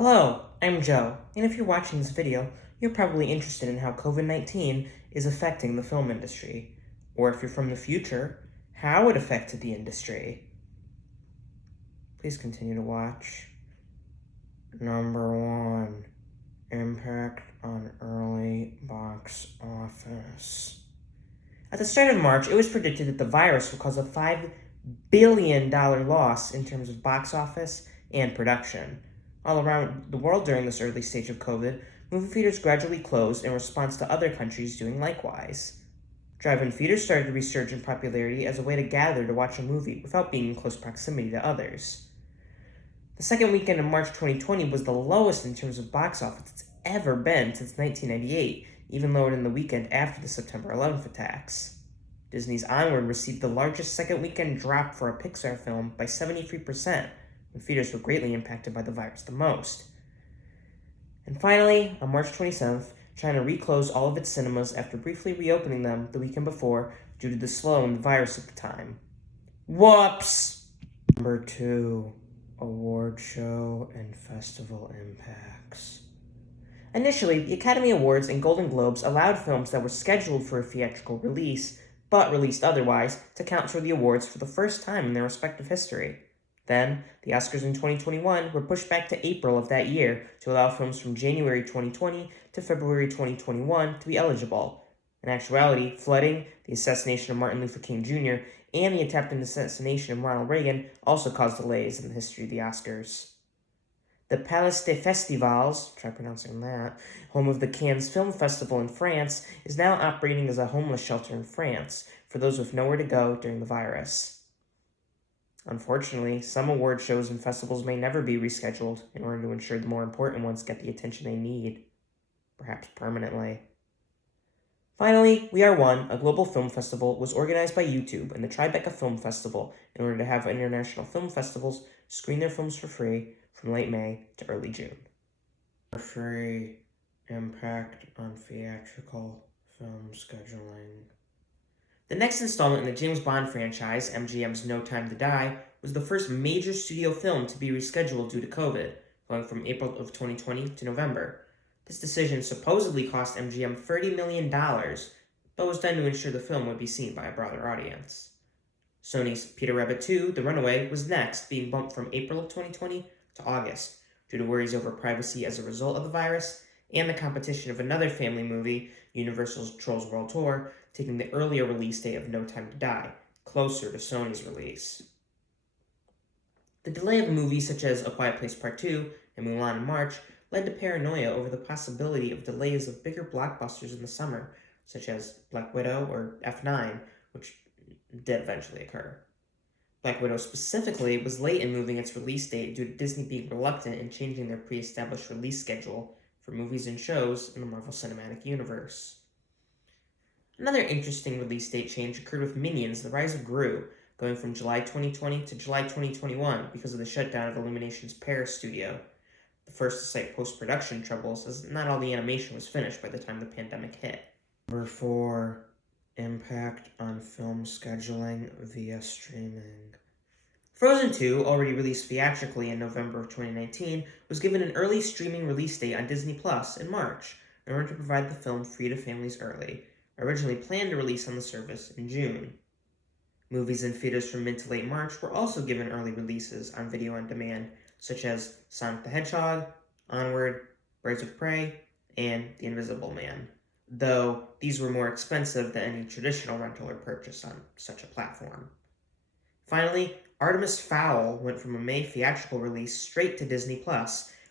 Hello, I'm Joe, and if you're watching this video, you're probably interested in how COVID-19 is affecting the film industry. Or if you're from the future, how it affected the industry. Please continue to watch. Number 1. Impact on early box office. At the start of March, it was predicted that the virus would cause a $5 billion loss in terms of box office and production. All around the world during this early stage of COVID, movie theaters gradually closed in response to other countries doing likewise. Drive-in theaters started to resurge in popularity as a way to gather to watch a movie without being in close proximity to others. The second weekend of March 2020 was the lowest in terms of box office it's ever been since 1998, even lower than the weekend after the September 11th attacks. Disney's Onward received the largest second weekend drop for a Pixar film by 73%, when theaters were greatly impacted by the virus the most. And finally, on March 27th, China reclosed all of its cinemas after briefly reopening them the weekend before due to the slow in the virus at the time. Whoops! Number 2. Award show and festival impacts. Initially, the Academy Awards and Golden Globes allowed films that were scheduled for a theatrical release, but released otherwise, to count for the awards for the first time in their respective history. Then, the Oscars in 2021 were pushed back to April of that year to allow films from January 2020 to February 2021 to be eligible. In actuality, flooding, the assassination of Martin Luther King Jr., and the attempted assassination of Ronald Reagan also caused delays in the history of the Oscars. The Palais des Festivals, try pronouncing that, home of the Cannes Film Festival in France, is now operating as a homeless shelter in France for those with nowhere to go during the virus. Unfortunately, some award shows and festivals may never be rescheduled in order to ensure the more important ones get the attention they need, perhaps permanently. Finally, We Are One, a global film festival, was organized by YouTube and the Tribeca Film Festival in order to have international film festivals screen their films for free from late May to early June. Free impact on theatrical film scheduling. The next installment in the James Bond franchise, MGM's No Time to Die, was the first major studio film to be rescheduled due to COVID, going from April of 2020 to November. This decision supposedly cost MGM $30 million, but was done to ensure the film would be seen by a broader audience. Sony's Peter Rabbit 2, The Runaway, was next, being bumped from April of 2020 to August, due to worries over privacy as a result of the virus, and the competition of another family movie, Universal's Trolls World Tour, taking the earlier release date of No Time to Die, closer to Sony's release. The delay of movies such as A Quiet Place Part 2 and Mulan in March led to paranoia over the possibility of delays of bigger blockbusters in the summer, such as Black Widow or F9, which did eventually occur. Black Widow specifically was late in moving its release date due to Disney being reluctant in changing their pre-established release schedule for movies and shows in the Marvel Cinematic Universe. Another interesting release date change occurred with Minions: The Rise of Gru, going from July 2020 to July 2021 because of the shutdown of Illumination's Paris studio. The first to cite post-production troubles, as not all the animation was finished by the time the pandemic hit. Number 4. Impact on film scheduling via streaming. Frozen 2, already released theatrically in November of 2019, was given an early streaming release date on Disney Plus in March in order to provide the film free to families early, originally planned to release on the service in June. Movies in theaters from mid to late March were also given early releases on video on demand, such as Sonic the Hedgehog, Onward, Birds of Prey, and The Invisible Man, though these were more expensive than any traditional rental or purchase on such a platform. Finally, Artemis Fowl went from a May theatrical release straight to Disney+,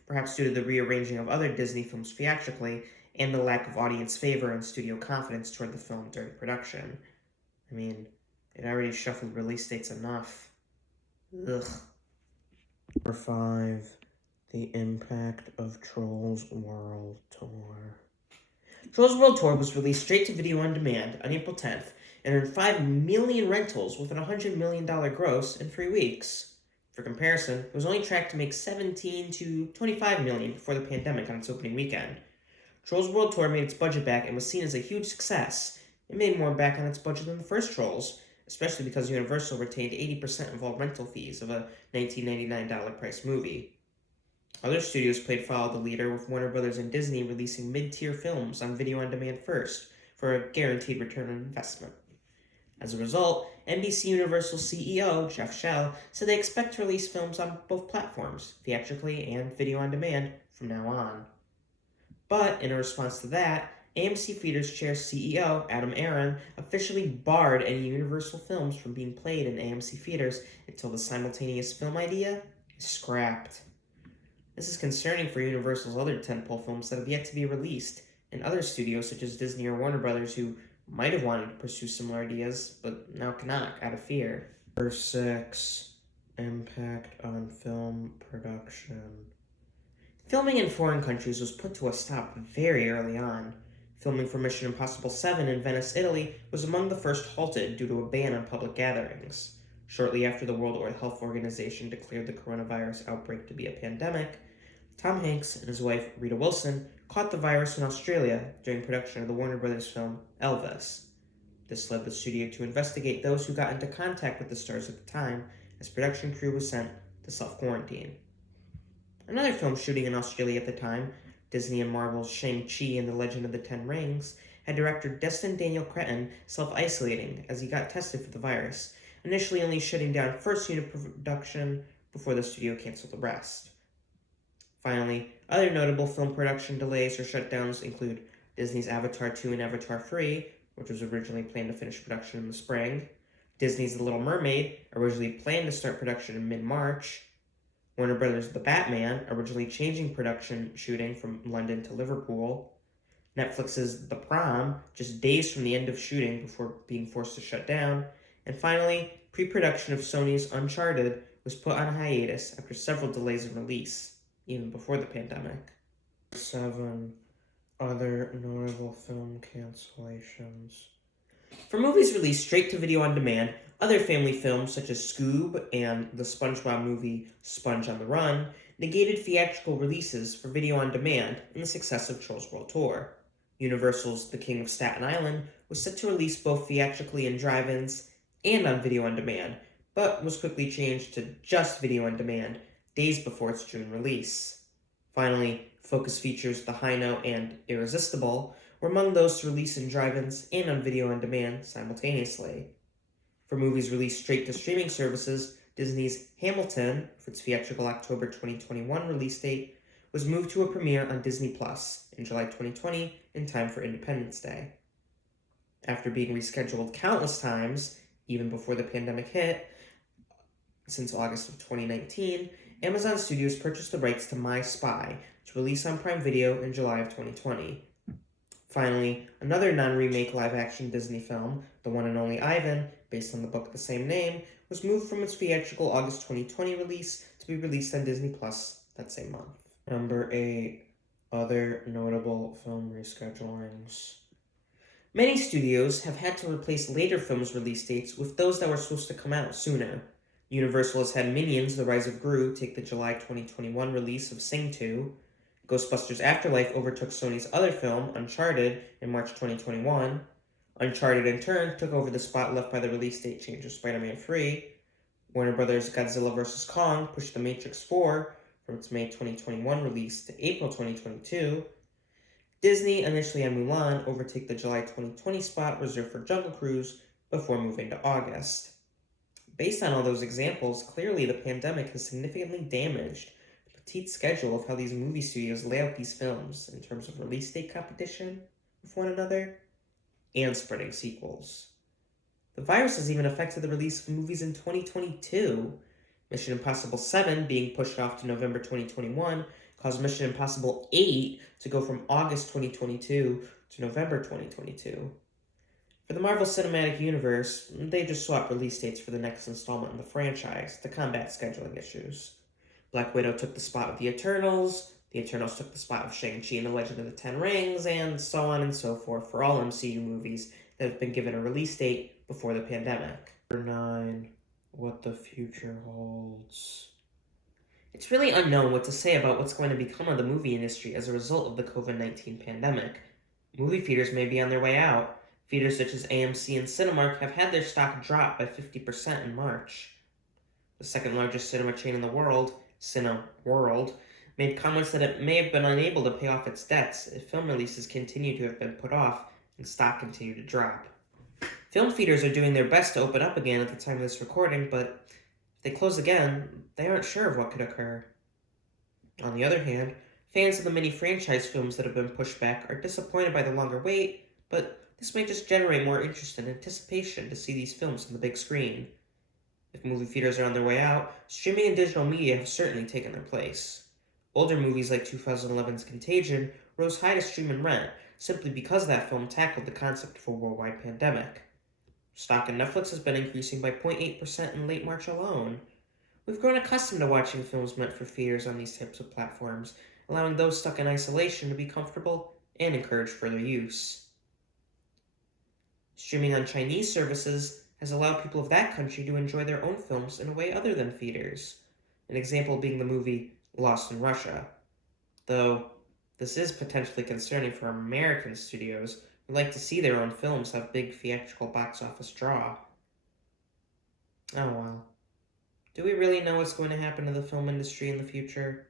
perhaps due to the rearranging of other Disney films theatrically and the lack of audience favor and studio confidence toward the film during production. I mean, it already shuffled release dates enough. Ugh. Number 5. The impact of Trolls World Tour. Trolls World Tour was released straight to video on demand on April 10th and earned 5 million rentals with an $100 million gross in 3 weeks. For comparison, it was only tracked to make 17 to 25 million before the pandemic on its opening weekend. Trolls World Tour made its budget back and was seen as a huge success. It made more back on its budget than the first Trolls, especially because Universal retained 80% of all rental fees of a $1999 price movie. Other studios played follow the leader, with Warner Brothers and Disney releasing mid-tier films on video on demand first for a guaranteed return on investment. As a result, NBC Universal CEO Jeff Shell said they expect to release films on both platforms, theatrically and video on demand, from now on. But in a response to that, AMC Theaters Chair CEO Adam Aron officially barred any Universal films from being played in AMC theaters until the simultaneous film idea is scrapped. This is concerning for Universal's other tentpole films that have yet to be released, and other studios such as Disney or Warner Brothers who might have wanted to pursue similar ideas, but now cannot out of fear. Number 6. Impact on film production. Filming in foreign countries was put to a stop very early on. Filming for Mission Impossible 7 in Venice, Italy was among the first halted due to a ban on public gatherings. Shortly after the World Health Organization declared the coronavirus outbreak to be a pandemic, Tom Hanks and his wife Rita Wilson caught the virus in Australia during production of the Warner Brothers film Elvis. This led the studio to investigate those who got into contact with the stars at the time, as production crew was sent to self-quarantine. Another film shooting in Australia at the time, Disney and Marvel's Shang-Chi and the Legend of the Ten Rings, had director Destin Daniel Cretton self-isolating as he got tested for the virus, initially only shutting down first unit production before the studio canceled the rest. Finally, other notable film production delays or shutdowns include Disney's Avatar 2 and Avatar 3, which was originally planned to finish production in the spring, Disney's The Little Mermaid, originally planned to start production in mid-March, Warner Brothers' The Batman, originally changing production shooting from London to Liverpool, Netflix's The Prom, just days from the end of shooting before being forced to shut down, and finally, pre-production of Sony's Uncharted was put on hiatus after several delays in release, even before the pandemic. 7. Other notable film cancellations. For movies released straight to video on demand, other family films such as Scoob and the SpongeBob movie Sponge on the Run negated theatrical releases for video on demand in the success of Trolls World Tour. Universal's The King of Staten Island was set to release both theatrically in drive-ins and on video on demand, but was quickly changed to just video on demand days before its June release. Finally, Focus Features' The High Note and Irresistible were among those to release in drive-ins and on video on demand simultaneously. For movies released straight to streaming services, Disney's Hamilton, for its theatrical October 2021 release date, was moved to a premiere on Disney Plus in July 2020 in time for Independence Day. After being rescheduled countless times, even before the pandemic hit, since August of 2019, Amazon Studios purchased the rights to My Spy to release on Prime Video in July of 2020. Finally, another non-remake live-action Disney film, The One and Only Ivan, based on the book of the same name, was moved from its theatrical August 2020 release to be released on Disney Plus that same month. Number 8. Other notable film reschedulings. Many studios have had to replace later films' release dates with those that were supposed to come out sooner. Universal has had Minions: The Rise of Gru take the July 2021 release of Sing 2. Ghostbusters Afterlife overtook Sony's other film, Uncharted, in March 2021. Uncharted, in turn, took over the spot left by the release date change of Spider-Man 3. Warner Brothers' Godzilla vs. Kong pushed The Matrix 4 from its May 2021 release to April 2022. Disney initially had Mulan overtake the July 2020 spot reserved for Jungle Cruise before moving to August. Based on all those examples, clearly the pandemic has significantly damaged the petite schedule of how these movie studios lay out these films in terms of release date competition with one another and spreading sequels. The virus has even affected the release of movies in 2022. Mission Impossible 7 being pushed off to November 2021 caused Mission Impossible 8 to go from August 2022 to November 2022. For the Marvel Cinematic Universe, they just swapped release dates for the next installment in the franchise to combat scheduling issues. Black Widow took the spot of the Eternals took the spot of Shang-Chi and the Legend of the Ten Rings, and so on and so forth for all MCU movies that have been given a release date before the pandemic. Number 9. What the future holds. It's really unknown what to say about what's going to become of the movie industry as a result of the COVID-19 pandemic. Movie theaters may be on their way out. Theaters such as AMC and Cinemark have had their stock drop by 50% in March. The second largest cinema chain in the world, Cineworld, made comments that it may have been unable to pay off its debts if film releases continue to have been put off and stock continued to drop. Film theaters are doing their best to open up again at the time of this recording, but if they close again, they aren't sure of what could occur. On the other hand, fans of the many franchise films that have been pushed back are disappointed by the longer wait, but this may just generate more interest and anticipation to see these films on the big screen. If movie theaters are on their way out, streaming and digital media have certainly taken their place. Older movies like 2011's Contagion rose high to stream and rent simply because that film tackled the concept of a worldwide pandemic. Stock in Netflix has been increasing by 0.8% in late March alone. We've grown accustomed to watching films meant for theaters on these types of platforms, allowing those stuck in isolation to be comfortable and encourage further use. Streaming on Chinese services has allowed people of that country to enjoy their own films in a way other than theaters, an example being the movie Lost in Russia. Though this is potentially concerning for American studios who like to see their own films have big theatrical box office draw. Oh well. Do we really know what's going to happen to the film industry in the future?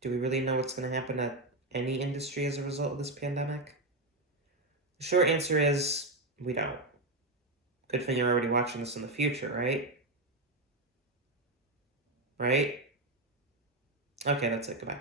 Do we really know what's going to happen to any industry as a result of this pandemic? The short answer is, we don't. Good thing you're already watching this in the future, right? Right? Okay, that's it. Goodbye.